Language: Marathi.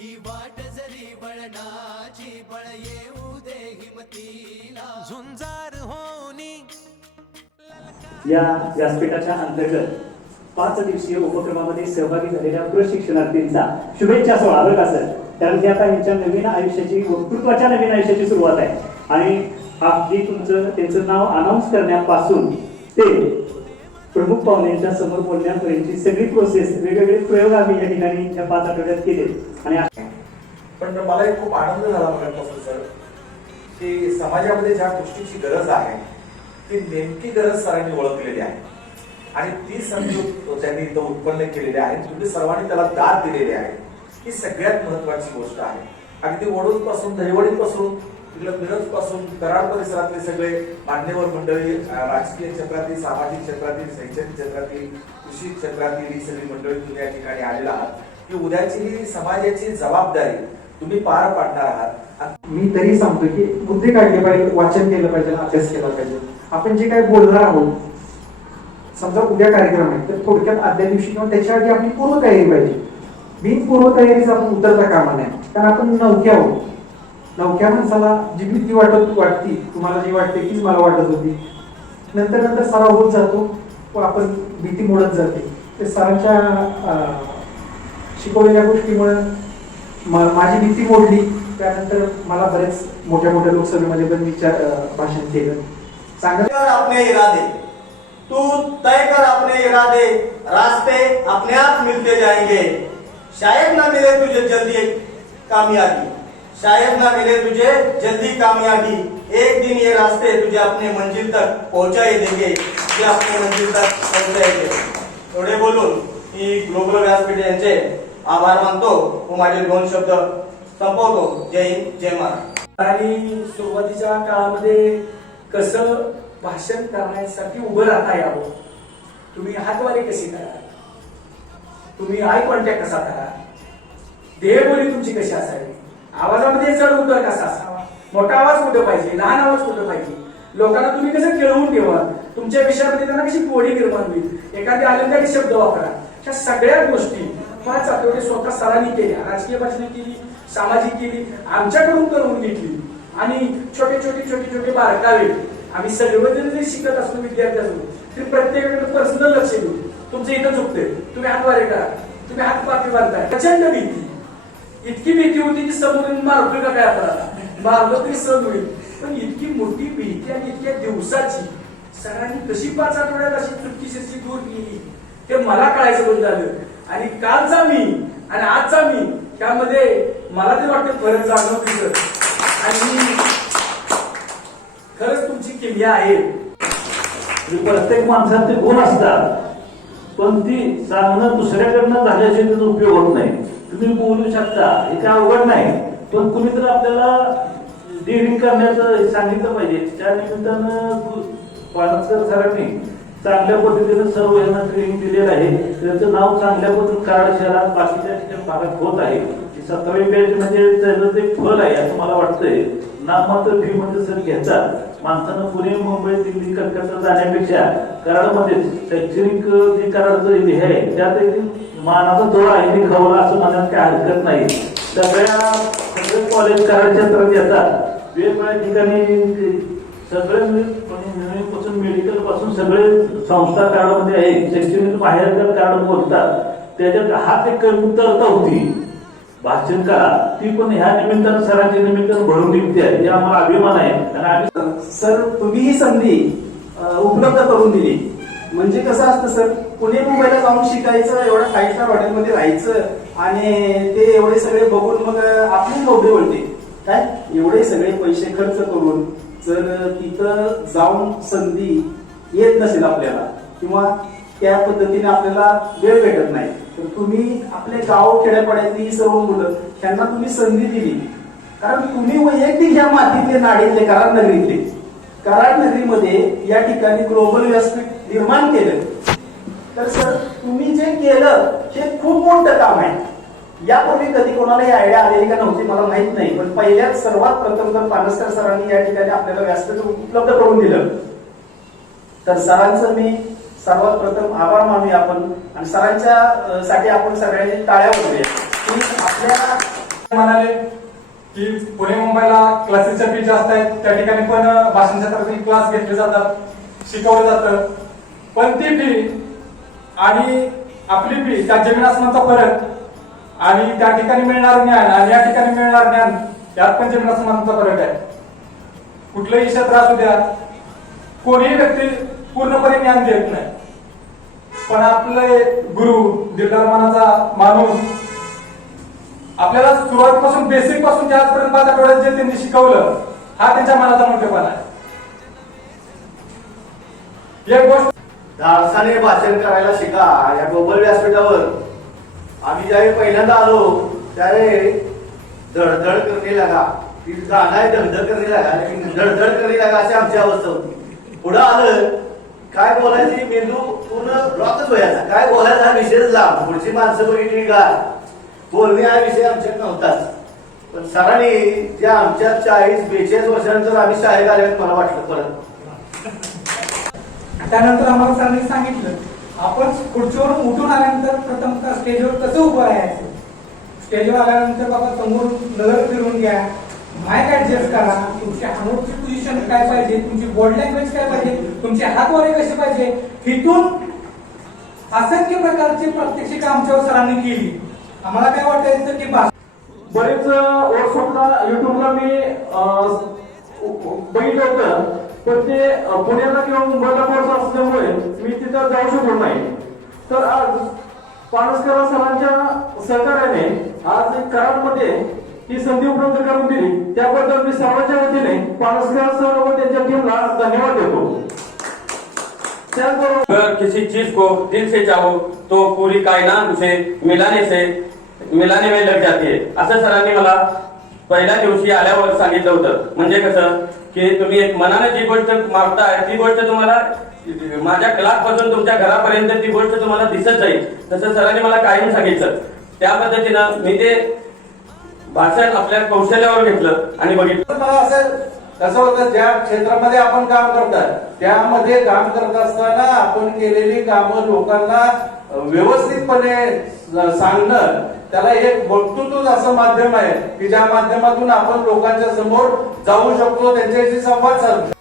ही वाट जरी बळणाची बळ येऊ दे हिमतीला झुंजार होनी या व्यासपीठाच्या अंतर्गत पाच दिवसीय उपक्रमामध्ये सहभागी झालेल्या प्रशिक्षणार्थींचा शुभेच्छा सोहळा बरं का सर? कारण की आता यांच्या नवीन आयुष्याची वक्तृत्वाच्या नवीन आयुष्याची सुरुवात आहे. आणि आपली तुमचं त्यांचं नाव अनाऊन्स करण्यापासून ते प्रमुख पाहुण्यांच्या समोर बोलण्यापर्यंतची सगळी प्रोसेस वेगवेगळे प्रयोग आम्ही या ठिकाणी या पाच आठवड्यात केले. आणि पण मला एक खूप आनंद झाला बघण्यापासून सर की समाजामध्ये ज्या गोष्टीची गरज आहे ती नेमकी गरज सरांनी ओळखलेली आहे. आणि ती संधी त्यांनी इथं उत्पन्न केलेली आहे. तुम्ही सर्वांनी त्याला दाद दिलेली आहे ही सगळ्यात महत्वाची गोष्ट आहे. अगदी वडून पासून दहिवडीपासून तिकडं मिरजपासून कराड परिसरातले सगळे मान्यवर मंडळी राजकीय क्षेत्रातील सामाजिक क्षेत्रातील शैक्षणिक क्षेत्रातील कृषी क्षेत्रातील ही सगळी मंडळी तुम्ही या ठिकाणी आलेला आहात. की उद्याची ही समाजाची जबाबदारी तुम्ही पार पाडणार आहात. मी तरी सांगतो की मुद्दे काढले पाहिजे वाचन केलं पाहिजे अभ्यास केला पाहिजे. आपण जे काही बोलणार आहोत समजा उद्या कार्यक्रम आहे तर थोडक्यात आदल्या दिवशी किंवा त्याच्यासाठी आपली आपली पूर्वतयारी पाहिजे. बिन पूर्वतयारीच आपण उतरता कामा नाही कारण आपण नौक्या आहोत. नवख्या माणसाला जी भीती वाटत वाटती तुम्हाला जी वाटते तीच मला वाटत होती. नंतर नंतर सराव होत जातो व आपण भीती मोडत जाते. ते सरांच्या अं, शिकवलेल्या गोष्टीमुळे माझी भीती मोडली. त्यानंतर मला बरेच मोठ्या मोठ्या लोकसभेमध्ये पण विचार भाषण केलं. चांगलं आपले इरादे. तू तय कर अपने इरादे. रास्ते अपने आप मिलते जाएंगे. शायद ना मिले तुझे जल्दी कामयाबी. शायद ना मिले तुझे जल्दी कामयाबी. एक दिन ये रास्ते तुझे अपने मंजिल तक पहुंचाई देंगे. तुझे अपने मंजिल तक पहुंचाई देंगे. एवढे बोलून मी ग्लोबल व्यासपीठ यांचे आभार मानतो. व माझे दोन शब्द संपवतो. जय हिंद जय महाराज आणि सुरुवातीच्या काळामध्ये कसं भाषण करण्यासाठी उभं राहता यावं? तुम्ही हातवारी कशी करा तुम्ही आय कॉन्टॅक्ट कसा करा देहबोली तुमची कशी असावी? आवाजामध्ये चढ उतर कसा असावा मोठा आवाज कुठं पाहिजे? लहान आवाज कुठं पाहिजे? लोकांना तुम्ही कसं खेळवून ठेवा तुमच्या विषयामध्ये त्यांना कशी गोडी निर्माण होईल? एखादी आनंदाचे शब्द वापरा. ह्या सगळ्या गोष्टी पाच आठवडे स्वतः सरांनी केल्या. राजकीय भाषणे केली सामाजिक केली आमच्याकडून करून घेतली. आणि छोटे छोटे छोटे छोटे बारकावे आम्ही सर्वजण जरी शिकत असलो विद्यार्थी असलो तरी प्रत्येकाकडे पर्सनल लक्ष देऊ तुमचं इथं चुकतंय. तुम्ही हातवारे करा. तुम्ही हात पाठी बांधताय. प्रचंड भीती. इतकी भीती होती की समोरून मारतोय का काय आपल्याला? मारलं तरी सहन होईल. पण इतकी मोठी भीती आणि इतक्या दिवसाची सरांनी कशी पाच आठवड्यात अशी चुटकीशी दूर केली? ते मला कळायचं बंद झालं. आणि कालचा मी आणि आजचा मी त्यामध्ये मला ते वाटतं फरक जाणवतो आणि खरंच तुमची किमया आहे. म्हणजे प्रत्येक माणसाचे गुण असतात. पण ती सांगणं दुसऱ्याकडनं झाल्याशिवाय त्याचा उपयोग होत नाही. तुम्ही बोलू शकता. हे काय अवघड नाही. पण कुणीतरी आपल्याला डिग्री करण्याचं सांगितलं पाहिजे. त्या निमित्तानं पालकसर सरांनी चांगल्या पद्धतीनं सर्व यांना ट्रेनिंग दिलेलं आहे. त्यांचं नाव चांगल्या पद्धतीने कराड शहरात बाकीच्या ठिकाणी भागात होत आहे. ही सतरावी बॅच म्हणजे त्याचं ते फल आहे असं मला वाटतंय. नाममात्र फी मध्ये सर घेतात. माणसानं पुणे मुंबई दिल्ली कलकत्ता जाण्यापेक्षा कराडमध्ये शैक्षणिक जे कराडचं हे आहे त्यात एक मानाचा जोडा आहे. ते खवला असं म्हणण्यात काय हरकत नाही. सगळ्या सगळे कॉलेज कराड क्षेत्रात येतात. वेगवेगळ्या ठिकाणी सगळे पासून मेडिकलपासून सगळे संस्था कार्डमध्ये आहेत. शैक्षणिक बाहेर कराड बोलतात. त्याच्यात हात एक कमतरता होती. भाषिका करा ती पण ह्या निमित्तानं सरांच्या निमित्तानं भरून निघते. आहे आम्हाला अभिमान आहे. आणि आम्ही सर तुम्ही ही संधी उपलब्ध करून दिली. म्हणजे कसं असतं सर पुणे मुंबईला जाऊन शिकायचं एवढ्या फाईव्ह स्टार हॉटेलमध्ये राहायचं आणि ते एवढे सगळे बघून मग आपली नोकरी बोलते काय? एवढे सगळे पैसे खर्च करून जर तिथं जाऊन संधी येत नसेल आपल्याला किंवा त्या पद्धतीने आपल्याला वेळ भेटत नाही. तर तुम्ही आपले गाव खेड्यापाड्यातली ही सर्व मुलं त्यांना तुम्ही संधी दिली. कारण तुम्ही वैयक्तिक ह्या मातीतले नाडीतले कराड नगरीतले. कराड नगरीमध्ये या ठिकाणी ग्लोबल व्यासपीठ निर्माण केलं. तर सर तुम्ही जे केलं हे खूप मोठं काम आहे. यापूर्वी कधी कोणाला ही आयडिया आलेली का नव्हती मला माहीत नाही. पण पहिल्याच सर्वात प्रथम तर पानसकर सरांनी या ठिकाणी आपल्याला व्यासपीठ उपलब्ध करून दिलं. तर सरांचं मी सर्वात प्रथम आभार मानूया आपण आणि सरांच्या साठी आपण सगळ्यांनी टाळ्या आपल्या म्हणाले की पुणे मुंबईला क्लासेसच्या फी जास्त आहेत त्या ठिकाणी पण भाषण क्षेत्रातील क्लास घेतले जातात शिकवलं जातं. पण ती फी आणि आपली फी त्या जमीन आसमानचा फरक आणि त्या ठिकाणी मिळणार ज्ञान आणि या ठिकाणी मिळणार ज्ञान यात पण जमीन आसमानचा फरक आहे. कुठलंही क्षेत्र असू द्या कोणीही व्यक्ती पूर्णपणे ज्ञान देत नाही. पण आपले गुरु दिलदार मनाचा माणूस आपल्याला सुरुवातीपासून बेसिकपासून ते आजपर्यंत पाच आठवड्यात जे त्यांनी शिकवलं हा त्यांच्या मनाचा मोठेपणा आहे. एक गोष्ट धाडसाने भाषण करायला शिका या ग्लोबल व्यासपीठावर. आम्ही ज्यावेळी पहिल्यांदा आलो त्यावेळी धडधड करणे लागा. ती गाणं आहे धडधड करणे लागा धडधड करणे लागा अशी आमची अवस्था होती. पुढं आलं काय बोलायची मेंदू पूर्ण ब्लॉकच व्हायचा काय बोलायचा हा विषयच लांब. पुढची माणसं बघितली का? बोलणे हा विषय आमच्यात नव्हताच. पण सरांनी जे आमच्या चाळीस बेचाळीस वर्षानंतर आम्ही शाळेत आल्यात मला वाटलं परत. त्यानंतर आम्हाला सरांनी सांगितलं आपण खुर्चीवरून उठून आल्यानंतर प्रथमतः स्टेजवर कसं उभं राहायचं? स्टेजवर आल्यानंतर बाबा समोर नजर फिरून घ्या. बाहेर ऍडजस्ट करा? तुमच्या हानोटची पोझिशन काय पाहिजे? तुमची बॉडी लँग्वेज काय पाहिजे? तुमचे हातवारे कसे पाहिजे? तिथून असंख्य प्रकारची प्रात्यक्षिक आमच्यावर सरांनी केली. आम्हाला काय वाटायचं की भाषा बरेच वर्कशॉपला युट्यूबला मी अं, बघितलं होतं. पण ते पुण्याला किंवा मुंबईला कोर्स असल्यामुळे मी तिथं जाऊ शकलो नाही. तर आज पाणसकर सरांच्या सहकार्याने आज कराडमध्ये ही संधी उपलब्ध करून दिली. त्याबद्दल मी सर्वांच्या वतीने पाणसकर सर व त्यांच्या टीमला धन्यवाद देतो. अगर किसी चीज को दिल से चाहो तो पूरी कायनात उसे मिलाने से मिलाने में लग जाती है। असं सरांनी मला पहिल्या दिवशी आल्यावर सांगितलं होतं. म्हणजे कसं की तुम्ही एक मनाने जी गोष्ट मागताय ती गोष्ट तुम्हाला माझ्या क्लासपासून तुमच्या घरापर्यंत ती गोष्ट तुम्हाला दिसत जाईल. तसं सरांनी मला कायम सांगितलं. त्या पद्धतीनं मी ते भाषण आपल्या कौशल्यावर घेतलं आणि बघितलं. मला असं कसं होतं ज्या क्षेत्रामध्ये आपण काम करतात त्यामध्ये काम करत असताना आपण केलेली कामं लोकांना व्यवस्थितपणे सांगणं त्याला एक वक्तृत्व असं माध्यम आहे की ज्या माध्यमातून आपण लोकांच्या समोर जाऊ शकतो त्यांच्याशी संवाद साधू शकतो.